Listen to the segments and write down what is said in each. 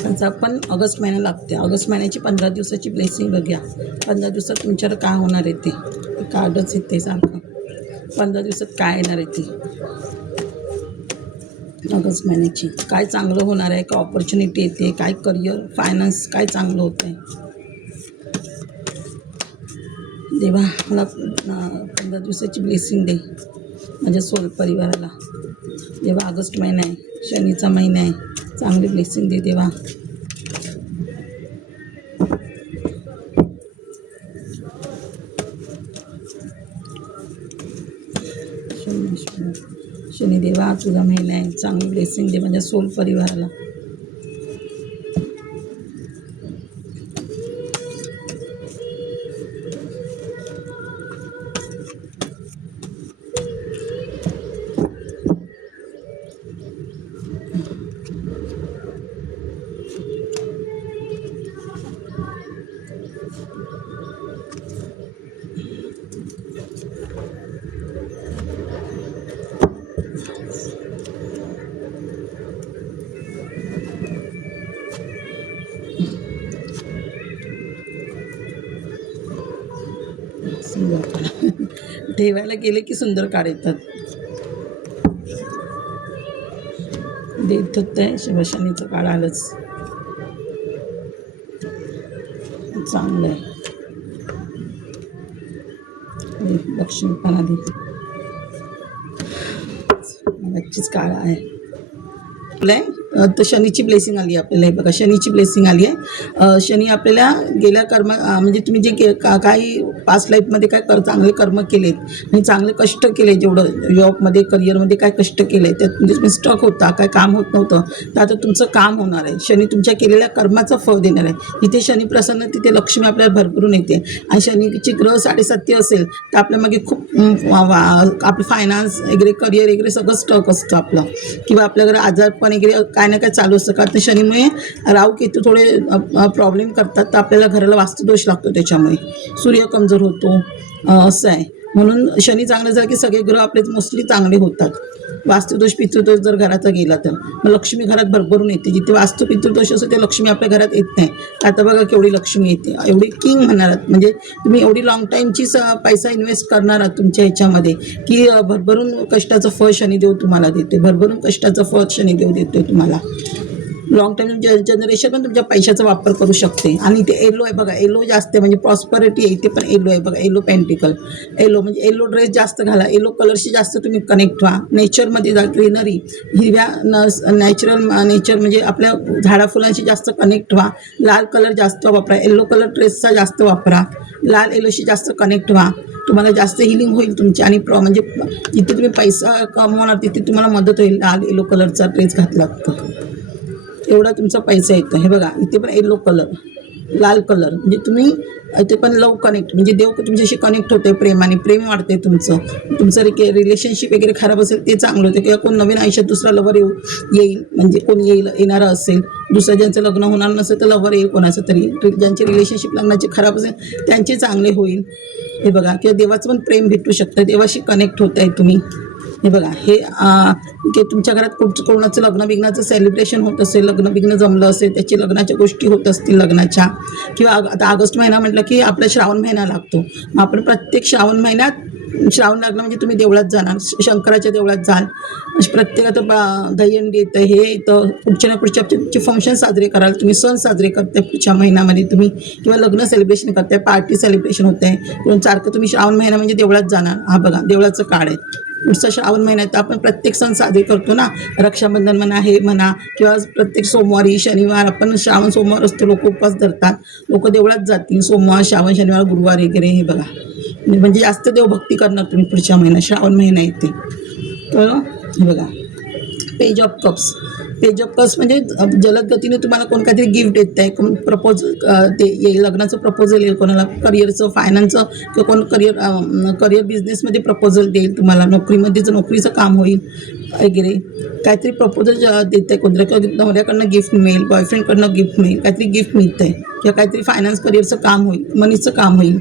त्याचा पण ऑगस्ट महिना लागते. ऑगस्ट महिन्याची 15 दिवसाची ब्लेसिंग बघूया. 15 दिवसात तुमच्यावर काय होणार आहे ते कार्डच येते सारखं. 15 दिवसात काय येणार आहे ते ऑगस्ट महिन्याची काय चांगलं होणार आहे, काय ऑपॉर्च्युनिटी येते, काय करिअर फायनान्स काय चांगलं होतं आहे. देवा मला 15 दिवसाची ब्लेसिंग दे माझ्या सोल परिवाराला. देवा ऑगस्ट महिना आहे, शनीचा महिना आहे, चांगली ब्लेसिंग दे देवा. शनी देवा तुझा महिना आहे, चांगली ब्लेसिंग दे माझ्या सोल परिवाराला. सुंदर काढ ठेवायला गेले की सुंदर काढ येतात. देत होतं शिवशनीचं काढ आलंच, चांगलं आहे. लक्ष्मीपणा दे, नक्कीच काळा आहे. तर शनीची ब्लेसिंग आली आपल्याला. हे बघा शनीची ब्लेसिंग आली आहे. शनी आपल्याला गेल्या कर्म म्हणजे तुम्ही जे काही पास्ट लाईफमध्ये काय चांगले कर्म केलेत आणि चांगले कष्ट केले, जेवढं जॉबमध्ये करिअरमध्ये काय कष्ट केले त्यात म्हणजे तुम्ही स्टक होता, काय काम होत नव्हतं, तर आता तुमचं काम होणार आहे. शनी तुमच्या केलेल्या कर्माचं फळ देणार आहे. जिथे शनी प्रसन्न तिथे लक्ष्मी आपल्याला भरभरून येते. आणि शनीची ग्रह 7.7 असेल तर आपल्या मागे खूप आपलं फायनान्स वगैरे करिअर वगैरे सगळं स्टक असतं आपलं, किंवा आपल्याकडे आजारपण वगैरे काय ना काय चालू असतं. का तर शनीमुळे राहू केतू थोडे प्रॉब्लेम करतात, तर आपल्याला घराला वास्तुदोष लागतो, त्याच्यामुळे सूर्य कमजोर होतो असं आहे. म्हणून शनी चांगलं झालं की सगळे ग्रह आपले मोस्टली चांगले होतात. वास्तुदोष पितृदोष जर घराचा गेला तर मग लक्ष्मी घरात भरभरून येते. जिथे वास्तू पितृदोष असतो ते लक्ष्मी आपल्या घरात येत नाही. आता बघा केवढी लक्ष्मी येते, एवढी किंग म्हणणार म्हणजे तुम्ही एवढी लॉंग टाईमची पैसा इन्व्हेस्ट करणार आहात तुमच्या ह्याच्यामध्ये की भरभरून कष्टाचं फळ शनिदेव तुम्हाला देते. भरभरून कष्टाचं फळ शनिदेव देतो तुम्हाला. लॉंग टाईम जनरेशन पण तुमच्या पैशाचा वापर करू शकते. आणि इथे येलो आहे बघा, येलो जास्त आहे म्हणजे प्रॉस्परिटी आहे. इथे पण येलो आहे बघा, येलो पेंटिकल. येलो म्हणजे येलो ड्रेस जास्त घाला, येलो कलरशी जास्त तुम्ही कनेक्ट व्हा. नेचरमध्ये जा, ग्रीनरी हिरव्या नॅचरल नेचर म्हणजे आपल्या झाडा फुलांशी जास्त कनेक्ट व्हा. लाल कलर जास्त वापरा, येलो कलर ड्रेसचा जास्त वापरा, लाल येलोशी जास्त कनेक्ट व्हा. तुम्हाला जास्त हिलिंग होईल तुमची. आणि म्हणजे जिथे तुम्ही पैसा कमवणार तिथे तुम्हाला मदत होईल. लाल येलो कलरचा ड्रेस घातला तर एवढा तुमचा पैसा येतो. हे बघा इथे पण येलो कलर, लाल कलर म्हणजे तुम्ही इथे पण लव कनेक्ट म्हणजे देव तुमच्याशी कनेक्ट होते, प्रेमाने प्रेम वाढते तुमचं रिलेशनशिप वगैरे खराब असेल ते चांगलं होतं. किंवा कोण नवीन आयुष्यात दुसरा लवर येईल म्हणजे कोण येणारं असेल, दुसरं ज्यांचं लग्न होणार नसेल तर लवर येईल कोणाचं तरी. ज्यांचे रिलेशनशिप लग्नाचे खराब असेल त्यांचे चांगले होईल. हे बघा किंवा देवाचं पण प्रेम भेटू शकतं, देवाशी कनेक्ट होत आहे तुम्ही. हे बघा हे की तुमच्या घरात कोणाचं लग्न बिग्नाचं सेलिब्रेशन होत असेल, लग्न बिग्न जमलं असेल, त्याची लग्नाच्या गोष्टी होत असतील लग्नाच्या. किंवा आता ऑगस्ट महिना म्हटलं की आपला श्रावण महिना लागतो. मग आपण प्रत्येक श्रावण महिन्यात श्रावण लागलं म्हणजे तुम्ही देवळात जाणार, शंकराच्या देवळात जाल. प्रत्येक आता दहीहंडी येतं, हे येतं, पुढच्या ना पुढच्या तुमचे फंक्शन साजरे कराल, तुम्ही सण साजरे करताय पुढच्या महिन्यामध्ये तुम्ही, किंवा लग्न सेलिब्रेशन करताय, पार्टी सेलिब्रेशन होत आहे. म्हणून सारखं तुम्ही श्रावण महिना म्हणजे देवळात जाणार. हा बघा देवळाचं काळ आहे. पुढचा श्रावण महिन्यात आपण प्रत्येक सण साजरे करतो ना, रक्षाबंधन म्हणा, हे म्हणा, किंवा प्रत्येक सोमवारी शनिवार आपण श्रावण सोमवार असतो, लोक उपवास धरतात, लोक देवळात जातील सोमवार श्रावण शनिवार गुरुवार वगैरे. हे बघा म्हणजे जास्त देवभक्ती करणार तुम्ही पुढच्या महिन्यात, श्रावण महिना येते तर. हे बघा page of cups. Page of cups म्हणजे जलद गतीने तुम्हाला कोण काहीतरी गिफ्ट देत आहे, कोण प्रपोज ते येईल, लग्नाचं प्रपोजल येईल कोणाला, करिअरचं फायनान्सचं किंवा कोण करिअर बिझनेसमध्ये प्रपोजल देईल तुम्हाला, नोकरीचं काम होईल वगैरे. काहीतरी प्रपोजल देत आहे कोणतरी, किंवा नवऱ्याकडनं गिफ्ट मिळेल, बॉयफ्रेंडकडनं गिफ्ट मिळेल, काहीतरी गिफ्ट मिळतं आहे, किंवा काहीतरी फायनान्स करिअरचं काम होईल, मनीचं काम होईल.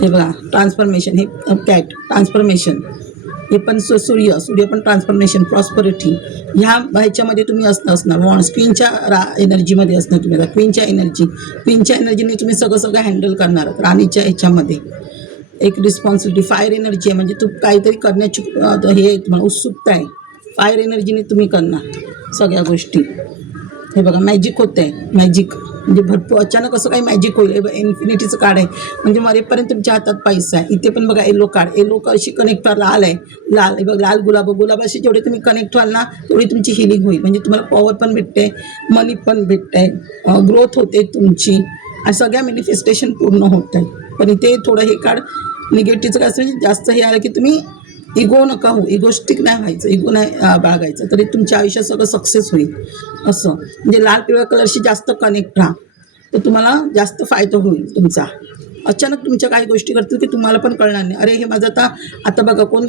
हे बघा ट्रान्सफॉर्मेशन, हे कॅट ट्रान्सफॉर्मेशन. हे पण सूर्य पण ट्रान्सफॉर्मेशन, प्रॉस्परिटी ह्याच्यामध्ये तुम्ही असणार. क्वीनच्या एनर्जीमध्ये असणार तुम्ही. आता क्वीनच्या एनर्जीने तुम्ही सगळं हँडल करणार. राणीच्या ह्याच्यामध्ये एक रिस्पॉन्सिबिलिटी, फायर एनर्जी आहे, म्हणजे तू काहीतरी करण्याची हे आहे तुम्हाला, उत्सुकता आहे. फायर एनर्जीने तुम्ही करणार सगळ्या गोष्टी. हे बघा मॅजिक होतं आहे, मॅजिक म्हणजे भरपूर अचानक असं काही मॅजिक होईल. हे बघा इन्फिनिटीचं कार्ड आहे, म्हणजे मरेपर्यंत तुमच्या हातात पैसा आहे. इथे पण बघा येलो कार्ड, येलो अशी कनेक्ट व्हा. लाल आहे, लाल हे बघा, लाल गुलाबाशी जेवढे तुम्ही कनेक्ट व्हाल ना तेवढी तुमची हिलिंग होईल. म्हणजे तुम्हाला पॉवर पण भेटते, मनी पण भेटते, ग्रोथ होते तुमची आणि सगळ्या मॅनिफेस्टेशन पूर्ण होत आहे. पण इथे थोडं हे कार्ड निगेटिव्हचं काय असं जास्त हे आलं की तुम्ही इगो नका हो, इगोस्टिक नाही व्हायचं, इगो नाही बाळगायचं, तरी तुमच्या आयुष्यात सगळं सक्सेस होईल. असं म्हणजे लाल पिवळ्या कलरशी जास्त कनेक्ट राहा, तर तुम्हाला जास्त फायदा होईल तुमचा. अचानक तुमच्या काही गोष्टी करतील की तुम्हाला पण कळणार नाही. अरे हे माझं आता बघा कोण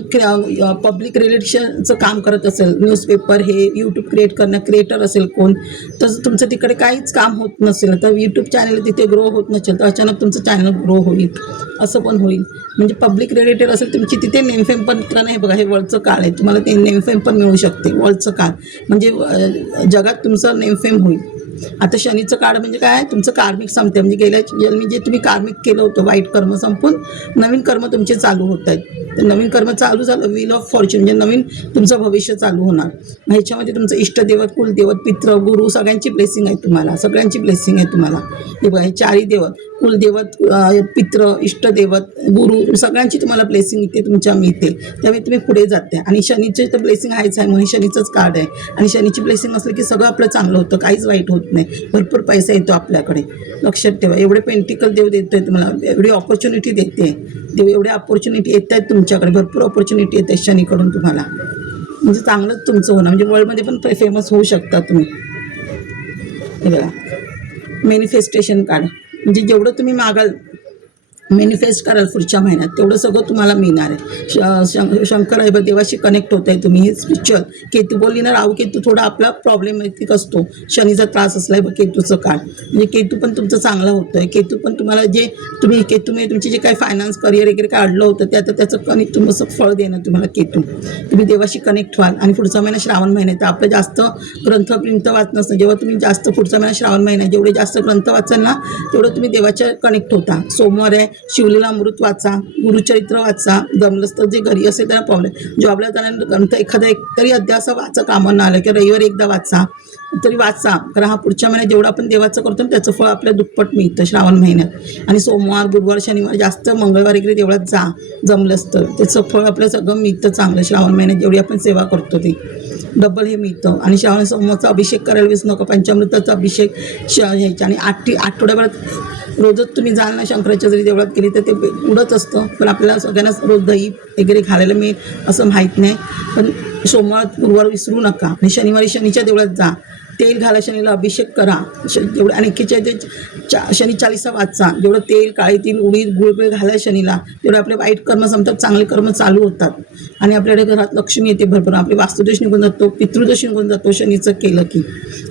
पब्लिक रिलेशनचं काम करत असेल, न्यूजपेपर हे यूट्यूब क्रिएटर असेल कोण, तर तुमचं तिकडे काहीच काम होत नसेल, तर यूट्यूब चॅनल तिथे ग्रो होत नसेल, तर अचानक तुमचं चॅनल ग्रो होईल. असं पण होईल. म्हणजे पब्लिक रिलेटेड असेल तुमची तिथे नेमफेम पण नाही. बघा हे वर्ल्डचं काळ आहे, तुम्हाला ते नेमफेम पण मिळू शकते. वर्ल्डचं काळ म्हणजे जगात तुमचं नेमफेम होईल. आता शनीचं कार्ड म्हणजे काय, तुमचं कार्मिक संपते, म्हणजे गेल्या जन्मी जे तुम्ही कार्मिक केलं होतं वाईट कर्म संपून नवीन कर्म तुमचे चालू होत आहेत. तर नवीन कर्म चालू झालं, व्हील ऑफ फॉर्च्यून म्हणजे नवीन तुमचं भविष्य चालू होणार. ह्याच्यामध्ये तुमचं इष्टदेवत, कुलदेवत, पित्र, गुरु सगळ्यांची ब्लेसिंग आहे तुम्हाला, सगळ्यांची ब्लेसिंग आहे तुम्हाला. हे बघा हे चारही देवत, कुलदेवत, पित्र, इष्टदेवत, गुरु सगळ्यांची तुम्हाला ब्लेसिंग इथे तुमच्या मिळते. त्यामुळे तुम्ही पुढे जाते. आणि शनीचे तर ब्लेसिंग आहेच आहे, म्हणून शनीचंच कार्ड आहे. आणि शनीची ब्लेसिंग असली की सगळं आपलं चांगलं होतं, काहीच वाईट होत नाही, भरपूर पैसा येतो आपल्याकडे. लक्षात ठेवा, एवढे पेंटिकल देव देतोय तुम्हाला, एवढी ऑपॉर्च्युनिटी देते देव, एवढ्या ऑपॉर्च्युनिटी येत आहेत तुमच्याकडे, भरपूर ऑपॉर्च्युनिटी येते शनीकडून तुम्हाला. म्हणजे चांगलंच तुमचं होणार, म्हणजे वर्ल्डमध्ये पण फेमस होऊ शकता तुम्ही. हे बघा मॅनिफेस्टेशन कार्ड, म्हणजे जेवढं तुम्ही मागाल मॅनिफेस्ट कराल पुढच्या महिन्यात तेवढं सगळं तुम्हाला मिळणार आहे. शंकर आहे देवाशी कनेक्ट होत आहे तुम्ही. हे स्पिरिच्युअल केतू बोलली ना, राहू केतू थोडा आपला प्रॉब्लेमॅटिक असतो, शनीचा त्रास असला आहे केतूचं काळ, म्हणजे केतू पण तुमचं चांगलं होतं आहे. केतू पण तुम्हाला जे तुम्ही केतूमुळे तुमचे जे काही फायनान्स करिअर वगैरे काय अडलं होतं ते आता त्याचं कनेक्ट तुमचं फळ देणं तुम्हाला केतू. तुम्ही देवाशी कनेक्ट व्हाल. आणि पुढचा महिना श्रावण महिना तर आपलं जास्त ग्रंथ वाचणं असतं. जेव्हा तुम्ही जास्त पुढचा महिना श्रावण महिना जेवढे जास्त ग्रंथ वाचाल ना तेवढं तुम्ही देवाच्या कनेक्ट होता. सोमवार आहे, शिवलीला अमृत वाचा, गुरुचरित्र वाचा, जमलंच तर जे घरी असेल त्यांना प्रॉब्लेम, जॉबला जाणार ग्रंथ एखादा एक तरी अध्याय असं वाचा, कामांना आलं किंवा रविवारी एकदा वाचा तरी वाचा. कारण हा पुढच्या महिन्यात जेवढं आपण देवाचं करतो त्याचं फळ आपल्या दुप्पट मिळतं श्रावण महिन्यात. आणि सोमवार, गुरुवार, शनिवार जास्त, मंगळवार वगैरे देवळात जा जमलंच तर, त्याचं फळ आपलं सगळं मिळतं चांगलं. श्रावण महिन्यात जेवढी आपण सेवा करतो ते डबल हे मिळतं. आणि श्रावण सोमवारचा अभिषेक करायला विसरू नका, पंचामृताचा अभिषेक ह्याच्या. आणि आठवड्याभरात रोजच तुम्ही जाल ना शंकराच्या जरी देवळात गेली तर ते उडत असतं, पण आपल्याला सगळ्यांना रोज दही वगैरे घालायला मिळेल असं माहीत नाही. पण सोमवार, गुरुवार विसरू नका. आणि शनिवारी शनीच्या देवळात जा, तेल घाला, शनीला अभिषेक करा. जेवढं आणखीच्या जे शनी चालीसा वाचा, जेवढं तेल, काळे तेल, उडीद, गुळपेळ घाला शनीला, तेवढे आपले वाईट कर्म संपतात, चांगले कर्म चालू होतात. आणि आपल्याकडे घरात लक्ष्मी येते भरपूर, आपले वास्तुदोष निघून जातो, पितृदोष निघून जातो शनीचं केलं की.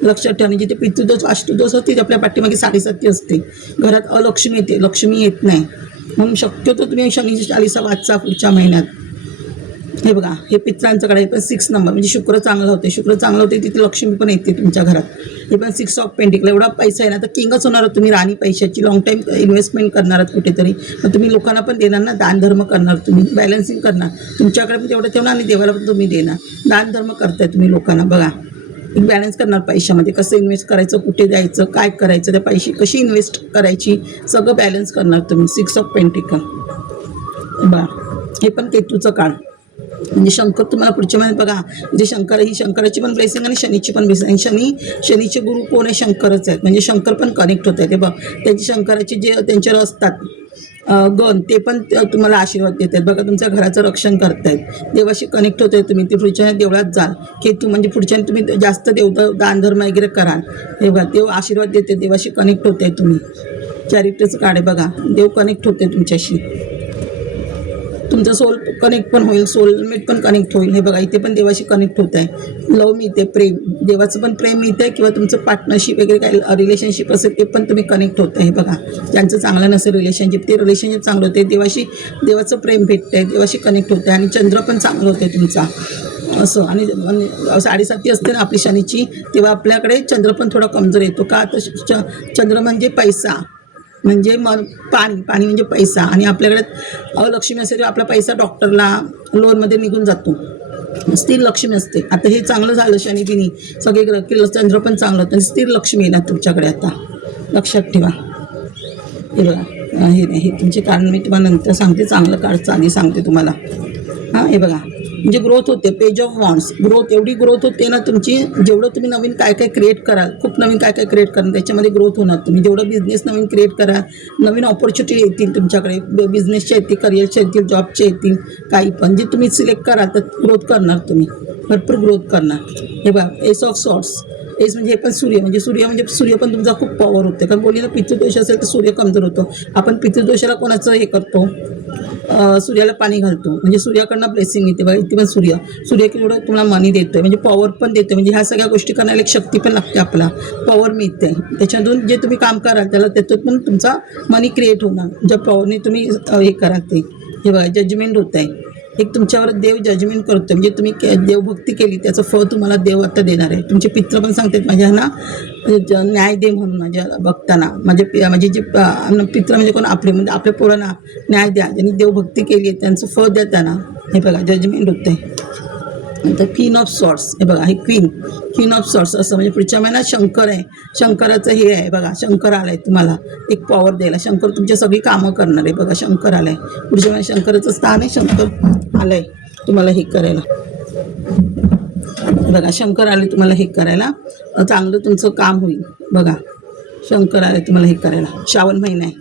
लक्षात ठेवा, जिथे पितृदोष वास्तुदोष असते आपल्या पाठीमागे 7:30 असते. घरात अलक्ष्मी येते, लक्ष्मी येत नाही. म्हणून शक्यतो तुम्ही शनीची चालीसा वाचा पुढच्या महिन्यात. हे बघा हे पित्रांचं कडे पण 6 नंबर म्हणजे शुक्र चांगलं होते, शुक्र चांगलं होते तिथे लक्ष्मी पण येते तुमच्या घरात. हे पण 6 ऑफ पेंटिकल, एवढा पैसा आहे ना तर किंगच होणार तुम्ही, राणी पैशाची. लॉंग टाईम इन्व्हेस्टमेंट करणार आहात कुठेतरी, मग तुम्ही लोकांना पण देणार ना, दानधर्म करणार तुम्ही, बॅलन्सिंग करणार, तुमच्याकडे पण तेवढं ठेवणार आणि देवाला पण तुम्ही देणार. दानधर्म करताय तुम्ही लोकांना. बघा एक बॅलन्स करणार पैशामध्ये, कसं इन्व्हेस्ट करायचं, कुठे द्यायचं, काय करायचं, त्या पैसे कशी इन्व्हेस्ट करायची, सगळं बॅलन्स करणार तुम्ही. 6 ऑफ पेंटिकल. बघा हे पण केतूचं काळ, म्हणजे शंकर तुम्हाला पुढच्या महिन्यात बघा, म्हणजे शंकर ही शंकराची पण ब्लेसिंग आणि शनीची पण ब्लेसिंग. आणि शनीचे गुरु कोण आहे, शंकरच आहेत, म्हणजे शंकर पण कनेक्ट होत आहे. ते बघ त्यांची शंकराचे जे त्यांच्यावर असतात गण ते पण तुम्हाला आशीर्वाद देत आहेत. बघा तुमच्या घराचं रक्षण करतायत, देवाशी कनेक्ट होत आहे तुम्ही. ते पुढच्या देवळात जाल, केतू म्हणजे पुढच्या तुम्ही जास्त दानधर्म वगैरे कराल. हे बघा देव आशीर्वाद देते, देवाशी कनेक्ट होत आहे तुम्ही. चॅरिटीचं कार्ड आहे बघा, देव कनेक्ट होते तुमच्याशी. तुमचं सोल कनेक्ट पण होईल, सोलमेट पण कनेक्ट होईल. हे बघा इथे पण देवाशी कनेक्ट होत आहे. लव मिळते, प्रेम, देवाचं पण प्रेम मिळतं आहे किंवा तुमचं पार्टनरशिप वगैरे काही रिलेशनशिप असेल ते पण तुम्ही कनेक्ट होत आहे. हे बघा ज्यांचं चांगलं नसेल रिलेशनशिप, ते रिलेशनशिप चांगलं होते, देवाचं प्रेम भेटतं आहे, देवाशी कनेक्ट होतं आहे आणि चंद्र पण चांगलं होतं आहे तुमचा असं. आणि 7.5 असते ना आपली शनीची, तेव्हा आपल्याकडे चंद्र पण थोडा कमजोर येतो का. तर चंद्र म्हणजे पैसा, म्हणजे पाणी म्हणजे पैसा. आणि आपल्याकडे लक्ष्मी असेल तर आपला पैसा डॉक्टरला, लोनमध्ये निघून जातो, स्थिर लक्ष्मी असते. आता हे चांगलं झालं शनिबिनी सगळे ग्रह की चंद्र पण चांगलं होतं, स्थिर लक्ष्मी येणार तुमच्याकडे. आता लक्षात ठेवा. हे बघा हे तुमचे कारण मी तुम्हाला नंतर सांगते, चांगलं काढचं आधी सांगते तुम्हाला. हां हे बघा म्हणजे ग्रोथ होते. पेज ऑफ वॉन्ड्स, ग्रोथ, एवढी ग्रोथ होते ना तुमची. जेवढं तुम्ही नवीन काय काय क्रिएट कराल, खूप नवीन काय काय क्रिएट कराल त्याच्यामध्ये ग्रोथ होणार. तुम्ही जेवढं बिझनेस नवीन क्रिएट कराल, नवीन ऑपॉर्च्युनिटी येतील तुमच्याकडे, बिझनेसच्या येतील, करिअरच्या येतील, जॉबच्या येतील, काही पण जे तुम्ही सिलेक्ट कराल तर ग्रोथ करणार तुम्ही, भरपूर ग्रोथ करणार. हे बघा एस ऑफ सॉर्ट्स, एस म्हणजे हे पण सूर्य पण तुमचा खूप पॉवर होते. कारण बोलली ना पितृदोष असेल तर सूर्य कमजोर होतो. आपण पितृदोषाला कोणाचं हे करतो, सूर्याला पाणी घालतो, म्हणजे सूर्याकडनं ब्लेसिंग येते. बघा इथे पण सूर्याकडे तुम्हाला मनी देतो आहे, म्हणजे पॉवर पण देतो. म्हणजे ह्या सगळ्या गोष्टी करण्याला एक शक्ती पण लागते, आपला पॉवर मिळते. त्याच्यातून जे तुम्ही काम कराल त्याच्यात पण तुमचा मनी क्रिएट होणार, ज्या पॉवरने तुम्ही हे कराल ते. हे बघा जजमेंट होत आहे, एक तुमच्यावर देव जजमेंट करतो. म्हणजे तुम्ही देवभक्ती केली त्याचं फळ तुम्हाला देव आता देणार आहे. तुमचे पित्र पण सांगतात माझ्या ना न्याय दे म्हणून, माझ्या भक्तांना, माझे जे पित्र म्हणजे कोण आपले, म्हणजे आपल्या पोरांना न्याय द्या, ज्यांनी देवभक्ती केली आहे त्यांचं फळ द्या त्यांना. हे बघा जजमेंट होतं आहे. नंतर क्वीन ऑफ सॉर्ट्स, हे बघा हे क्वीन ऑफ सॉर्ट्स असं, म्हणजे पुढच्या महिन्यात शंकर आहे, शंकराचं हे आहे बघा. शंकर आलं आहे तुम्हाला एक पॉवर द्यायला. शंकर तुमची सगळी कामं करणार आहे. बघा शंकर आलं आहे, पुढच्या महिन्यात शंकराचं स्थान आहे, शंकर आलं आहे तुम्हाला हे करायला. बघा शंकर आले तुम्हाला हे करायला, चांगलं तुमचं काम होईल. बघा शंकर आले तुम्हाला हे करायला, श्रावण महिना आहे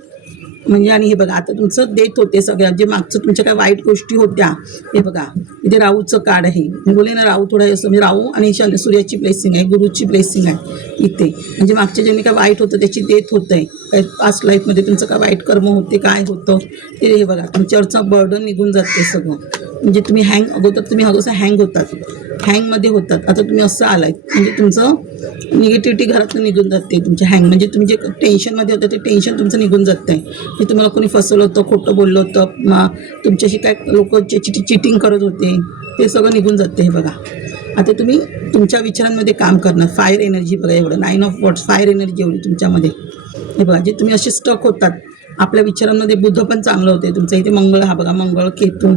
म्हणजे. आणि हे बघा आता तुमचं देत होते सगळ्या, जे मागचं तुमच्या काय वाईट गोष्टी होत्या. हे बघा इथे राहूचं कार्ड आहे. मी बोले ना राहू थोडा असं, म्हणजे राहू आणि सूर्याची ब्लेसिंग आहे, गुरुची ब्लेसिंग आहे इथे. म्हणजे मागच्या ज्यांनी काय वाईट होतं त्याची देत होतं आहे. काय पास्ट लाईफमध्ये तुमचं काय वाईट कर्म होते, काय होतं ते. हे बघा तुमच्यावरचं बर्डन निघून जाते सगळं. म्हणजे तुम्ही अगोदर तुम्ही असं हँग होतात, हँगमध्ये होतात. आता तुम्ही असं आलाय म्हणजे तुमचं निगेटिव्हिटी घरातून निघून जाते तुमच्या हँग. म्हणजे तुम्ही जे टेन्शनमध्ये होतं ते टेन्शन तुमचं निघून जातं आहे. की तुम्हाला कोणी फसवलं होतं, खोटं बोललं होतं, तुमच्याशी काय लोक चिटिंग करत होते, ते सगळं निघून जाते. हे बघा आता तुम्ही तुमच्या विचारांमध्ये काम करणार. फायर एनर्जी बघा एवढं, 9 ऑफ वॉट्स, फायर एनर्जी एवढी तुमच्यामध्ये. हे बघा जे तुम्ही असे स्टक होतात आपल्या विचारांमध्ये. बुध पण चांगलं होते तुमचं इथे. मंगळ, हा बघा मंगळ, केतू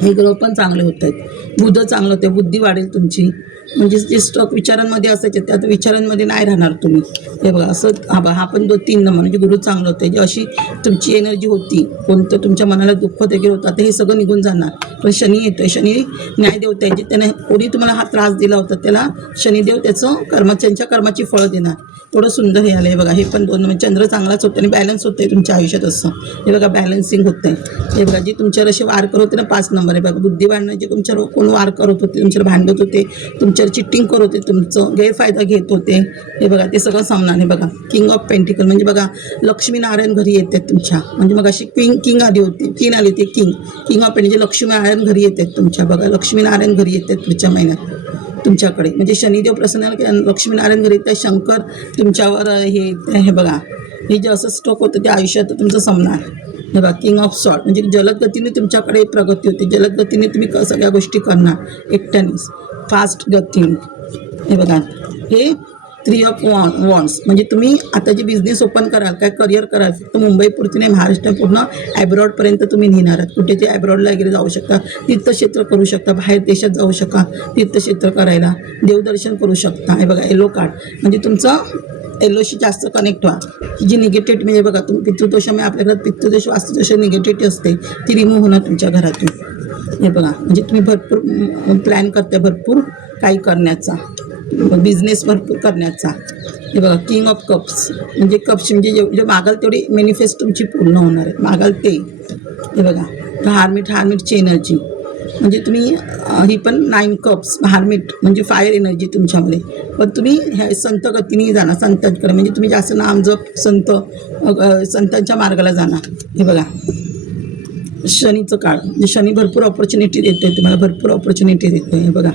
हे ग्रह पण चांगले होत आहेत. बुध चांगलं होते, बुद्धी वाढेल तुमची. म्हणजे जे स्टक विचारांमध्ये असायचे ते आता विचारांमध्ये नाही राहणार तुम्ही. हे बघा असं, हा पण 2-3 नंबर म्हणजे गुरु चांगलं होते. जे अशी तुमची एनर्जी होती, कोणतं तुमच्या मनाला दुःख वगैरे होतं, आता हे सगळं निघून जाणार. पण शनी येतोय, शनी न्यायदेवता आहे. जे त्याने कोणी तुम्हाला हा त्रास दिला होता त्याला शनिदेव त्याचं त्यांच्या कर्माची फळं देणार. थोडं सुंदर हे आलं आहे बघा. हे पण 2 म्हणजे चंद्र चांगलाच होतं आणि बॅलन्स होतं आहे तुमच्या आयुष्यात असं. हे बघा बॅलन्सिंग होतं आहे. हे बघा जे तुमच्यावर असे वार करत होते ना 5 नंबर आहे बघा. बुद्धी वाढण्याचे तुमच्यावर कोण वार करत होते, तुमच्यावर भांडत होते, तुमच्यावर चिटिंग करत होते, तुमचं गैरफायदा घेत होते. हे बघा ते सगळं सामना. हे बघा किंग ऑफ पेंटिकल म्हणजे बघा लक्ष्मीनारायण घरी येतात तुमच्या. म्हणजे मग अशी किंग आली होती, क्वीन आली होती, किंग ऑफ पेंटिकल लक्ष्मीनारायण घरी येतात तुमच्या. बघा लक्ष्मीनारायण घरी येतात पुढच्या महिन्यात तुमच्याकडे. म्हणजे शनिदेव प्रसन्न की लक्ष्मीनारायण घरी येतात. शंकर तुमच्यावर हे बघा हे जे असं स्टॉक होतं ते आयुष्यात तुमचं संपणार. हे बघा किंग ऑफ सॉर्ट म्हणजे जलद गतीने तुमच्याकडे प्रगती होते. जलद गतीने तुम्ही सगळ्या गोष्टी करणार एकट्यानेच, फास्ट गतीने. हे बघा हे 3 ऑफ वॉन्ड्स म्हणजे तुम्ही आता जे बिझनेस ओपन कराल, काय करिअर कराल, फक्त मुंबईपुरती नाही, महाराष्ट्र पूर्ण ॲब्रॉडपर्यंत तुम्ही नेणार आहात. कुठे ते ॲब्रॉडला वगैरे जाऊ शकता, तीर्थक्षेत्र करू शकता, बाहेर देशात जाऊ शकता तीर्थक्षेत्र करायला, देवदर्शन करू शकता. हे बघा येलो कार्ड म्हणजे तुमचं येल्लोशी जास्त कनेक्ट व्हा. ही जी निगेटिव्हिटी म्हणजे बघा तुम्ही पितृदोषामुळे आपल्या घरात पितृदोष वास्तुदोष निगेटिव्हिटी असते ती रिमूव्ह होणार तुमच्या घरातून. हे बघा म्हणजे तुम्ही भरपूर प्लॅन करता, भरपूर काही करण्याचा, बिझनेस भरपूर करण्याचा. हे बघा किंग ऑफ कप्स म्हणजे कप्स म्हणजे जे मागाल तेवढी मॅनिफेस्ट तुमची पूर्ण होणार आहे, मागाल ते. हे बघा हार्मिटची एनर्जी म्हणजे तुम्ही ही पण 9 कप्स हार्मिट म्हणजे फायर एनर्जी तुमच्यामध्ये. पण तुम्ही ह्या संत गतीने जाणार, संतांकडे म्हणजे तुम्ही जास्त नाम जप संतांच्या मार्गाला जाणार. हे बघा शनीचं काळ म्हणजे शनी भरपूर ऑपॉर्च्युनिटी देते तुम्हाला, भरपूर ऑपॉर्च्युनिटी देते. हे बघा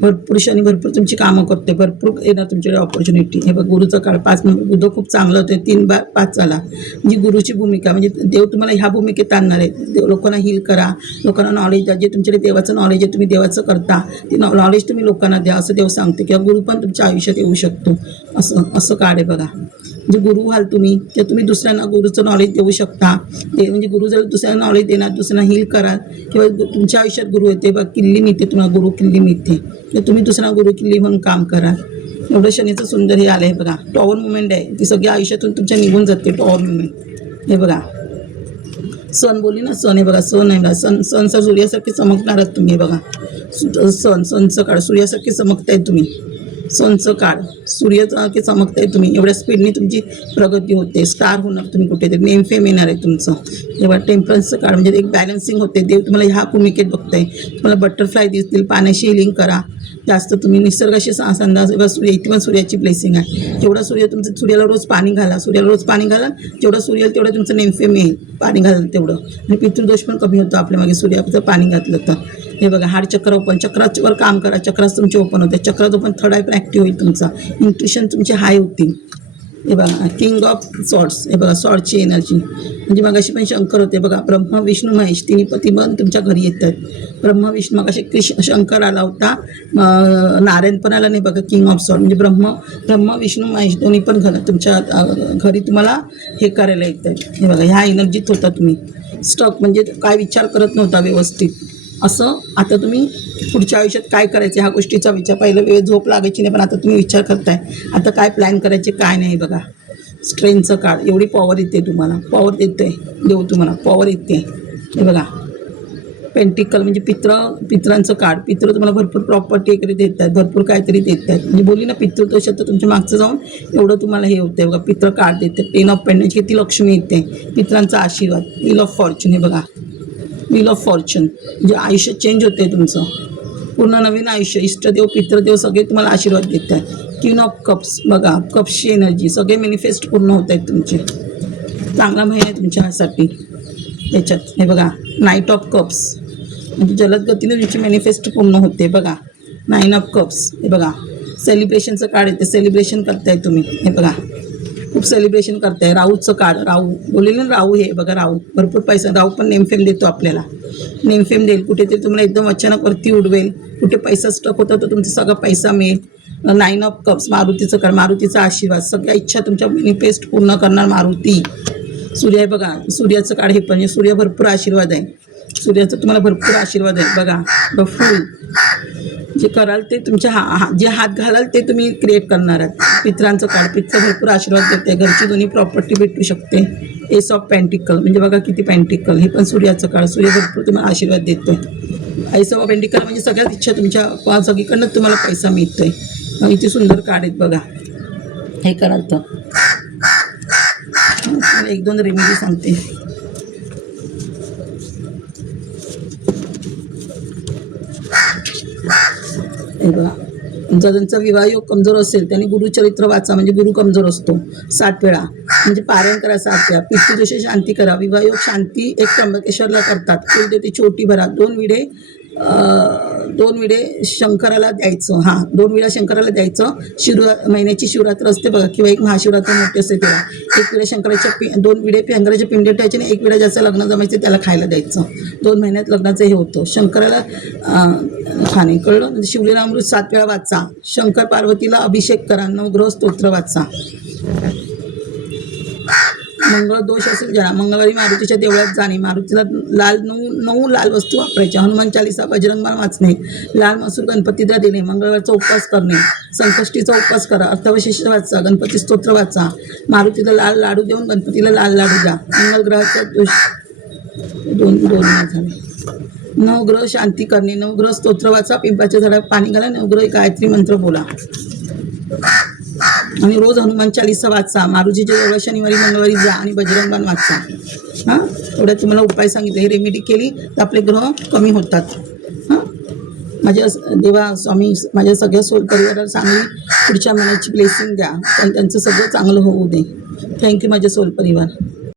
भरपूर शनी भरपूर तुमची कामं करते, भरपूर येणार तुमच्याकडे ऑपॉर्च्युनिटी. हे बघ गुरुचं काळ 5 नंबर, बुध खूप चांगलं होतं, 3/5 झाला. म्हणजे गुरुची भूमिका म्हणजे देव तुम्हाला ह्या भूमिकेत आणणार आहे. देव लोकांना हील करा, लोकांना नॉलेज द्या. जे तुमच्याकडे देवाचं नॉलेज आहे तुम्ही देवाचं करता, ते नॉलेज तुम्ही लोकांना द्या असं देव सांगते. किंवा गुरु पण तुमच्या आयुष्यात येऊ शकतो, असं काळ आहे बघा. म्हणजे गुरु व्हाल तुम्ही, किंवा तुम्ही दुसऱ्यांना गुरुचं नॉलेज देऊ शकता. ते म्हणजे गुरु जर दुसऱ्यांना नॉलेज देणार, दुसऱ्यांना हील कराल, किंवा तुमच्या आयुष्यात गुरु येते बघ, किल्ली मिळते तुम्हाला, गुरु किल्ली मिळते, किंवा तुम्ही दुसऱ्यांना गुरु किल्ली म्हणून काम कराल. एवढं शनीचं सुंदर हे आलं आहे बघा. टॉवर मुवमेंट आहे, ती सगळ्या आयुष्यातून तुमच्या निघून जाते टॉवर मुवमेंट. हे बघा सन बोलली ना, सन आहे बघा, सन आहे बघा. सनचा सूर्यासारखे चमकणार आहात तुम्ही. बघा सनचं काळ सूर्यासारखे चमकताय तुम्ही. सनचं काळ सूर्यासारखे चमकताय तुम्ही. एवढ्या स्पीडने तुमची प्रगती होते, स्टार होणार तुम्ही कुठेतरी, नेम फेम येणार आहे तुमचं. तेव्हा टेम्परन्सचं काळ म्हणजे एक बॅलन्सिंग होते. देव तुम्हाला ह्या भूमिकेत बघताय. तुम्हाला बटरफ्लाय दिसतील, पाण्याशी हिलिंग करा जास्त तुम्ही, निसर्गाशी संधान. इथे पण सूर्याची ब्लेसिंग आहे. जेवढा सूर्य तुमचं, सूर्याला रोज पाणी घाला, सूर्याला रोज पाणी घाला, जेवढा सूर्य येईल तेवढं तुमचं नेमफेम येईल, पाणी घालाल तेवढं. आणि पितृदोष पण कमी होतो आपल्या मागे सूर्याचं पाणी घातलं तर. हे बघा हार्ट चक्र ओपन, चक्रावर काम करा, चक्रास तुमचे ओपन होते. चक्रात ओपन थर्ड आय पण ॲक्टिव्ह होईल तुमचा, इंट्युशन तुमचे हाय होतील. हे बघा किंग ऑफ सॉर्ट्स, हे बघा सॉर्टची एनर्जी म्हणजे मगाशी पण शंकर होते बघा, ब्रह्मा विष्णू महेश तिन्ही पती पण तुमच्या घरी येतात. ब्रह्मा विष्णू मगाशी शंकर आला होता, नारायण पण आला नाही बघा. किंग ऑफ सॉर्ट म्हणजे ब्रह्मा विष्णू महेश दोन्ही पण तुमच्या घरी तुम्हाला हे करायला येतात. हे बघा ह्या एनर्जीत होता तुम्ही स्टक, म्हणजे काय विचार करत नव्हता व्यवस्थित असं. आता तुम्ही पुढच्या आयुष्यात काय करायचं ह्या गोष्टीचा विचार, पहिलं वेळ झोप लागायची नाही, पण आता तुम्ही विचार करताय आता काय प्लॅन करायचे काय नाही. बघा स्ट्रेंथचं काळ, एवढी पॉवर येते तुम्हाला, पॉवर देते देऊ तुम्हाला, पॉवर येते. हे बघा पेंटिकल म्हणजे पित्रांचं काळ, पित्र तुम्हाला भरपूर प्रॉपर्टी वगैरे देतात, भरपूर काहीतरी देतात. म्हणजे बोलली ना पितृदोषात तर तुमच्या मागचं जाऊन एवढं तुम्हाला हे होतं. बघा पित्र काळ देते, 10 ऑफ पेंडन्स, किती लक्ष्मी येते, पित्रांचा आशीर्वाद. व्हील ऑफ फॉर्च्यून, हे बघा व्हील ऑफ फॉर्च्यून म्हणजे आयुष्य चेंज होते तुमचं, पूर्ण नवीन आयुष्य. इष्टदेव पितृदेव सगळे तुम्हाला आशीर्वाद देत आहेत. क्वीन ऑफ कप्स बघा, कप्सची एनर्जी, सगळे मॅनिफेस्ट पूर्ण होत आहेत तुमचे. चांगला महिना आहे तुमच्यासाठी याच्यात. हे बघा नाईट ऑफ कप्स म्हणजे जलद गतीने तुमची मॅनिफेस्ट पूर्ण होते. बघा 9 ऑफ कप्स, हे बघा सेलिब्रेशनचं काळ येते, सेलिब्रेशन करताय तुम्ही. हे बघा खूप सेलिब्रेशन करताय. राहूचं काळ, राहू बोललेलं ना, राहू हे बघा, राहू भरपूर पैसा, राहू पण नेमफेम देतो आपल्याला, नेमफेम देईल. कुठेतरी तुम्हाला एकदम अचानक वरती उडवेल, कुठे पैसा स्टक होता तर तुमचा सगळा पैसा मिळेल. 9 ऑफ कप्स मारुतीचं काळ, मारुतीचा आशीर्वाद, सगळ्या इच्छा तुमच्या मॅनिफेस्ट पूर्ण करणार मारुती. सूर्य आहे बघा, सूर्याचं काळ हे पण म्हणजे सूर्य भरपूर आशीर्वाद आहे, सूर्याचा तुम्हाला भरपूर आशीर्वाद आहे. बघा द फूल, जे कराल ते तुमच्या जे हात घालाल ते तुम्ही क्रिएट करणार आहात. पित्रांचं काळ, पित्र भरपूर आशीर्वाद देते, घरची दोन्ही प्रॉपर्टी भेटू शकते. एस ऑफ पेंटिकल म्हणजे बघा किती पेंटिकल, हे पण सूर्याचं काळ, सूर्य भरपूर तुम्हाला आशीर्वाद देतोय. एस ऑफ पेंटिकल म्हणजे सगळ्यात इच्छा तुमच्या सगळीकडनं तुम्हाला पैसा मिळतोय. किती सुंदर काळ आहेत बघा. हे कराल तर 1-2 रेमेडी सांगते. हे बघा ज्यांचा विवाहयोग कमजोर असेल त्यांनी गुरुचरित्र वाचा, म्हणजे गुरु कमजोर असतो 7 वेळा, म्हणजे पारायण करा 7 वेळा. पितृदोष शांती करा, विवाहयोग शांती एक त्र्यंबकेश्वरला करतात. कुलदेवते छोटी भरा, 2 विडे शंकराला द्यायचं. 2 वेळा शंकराला द्यायचं. महिन्याची शिवरात्र असते बघा, किंवा एक महाशिवरात्र मोठी असते तेव्हा 1 वेळा शंकराच्या 2 विडे शंकराच्या पिंडे ठेवायचे आणि 1 वेळा ज्याचं लग्न जमायचं त्याला खायला द्यायचं. 2 महिन्यात लग्नाचं हे होतं. शंकराला खाणे कळलं. म्हणजे शिवलीलामृत 7 वेळा वाचा. शंकर पार्वतीला अभिषेक करा. 9 ग्रह स्तोत्र वाचा. मंगळ दोष असेल ज्याला, मंगळवारी मारुतीच्या देवळात जाणे, मारुतीला लाल 9 लाल वस्तू वापरायच्या. हनुमान चालीसा, बजरंगबाण वाचणे, लाल मसूर गणपतीला देणे, मंगळवारचा उपवास करणे, संकष्टीचा उपवास करा, अर्थवशेष वाचा, गणपती स्तोत्र वाचा, मारुतीला लाल लाडू देऊन गणपतीला लाल लाडू द्या. मंगळ ग्रहाचा दोष 2 झाले. 9 ग्रह शांती करणे, 9 ग्रह स्तोत्र वाचा, पिंपळाच्या झाडावर पाणी घाला, 9 ग्रह गायत्री मंत्र बोला आणि रोज हनुमान चालीसा वाचा. मारुतीच्या देवळात शनिवारी मंगळवारी जा आणि बजरंगबाण वाचा. एवढ्या तुम्हाला उपाय सांगितले. हे रेमेडी केली तर आपले ग्रह कमी होतात. माझ्या देवा स्वामी माझ्या सगळ्या सोल परिवाराला चांगली पुढच्या महिन्याची ब्लेसिंग द्या, पण त्यांचं सगळं चांगलं होऊ दे. थँक्यू माझ्या सोल परिवार.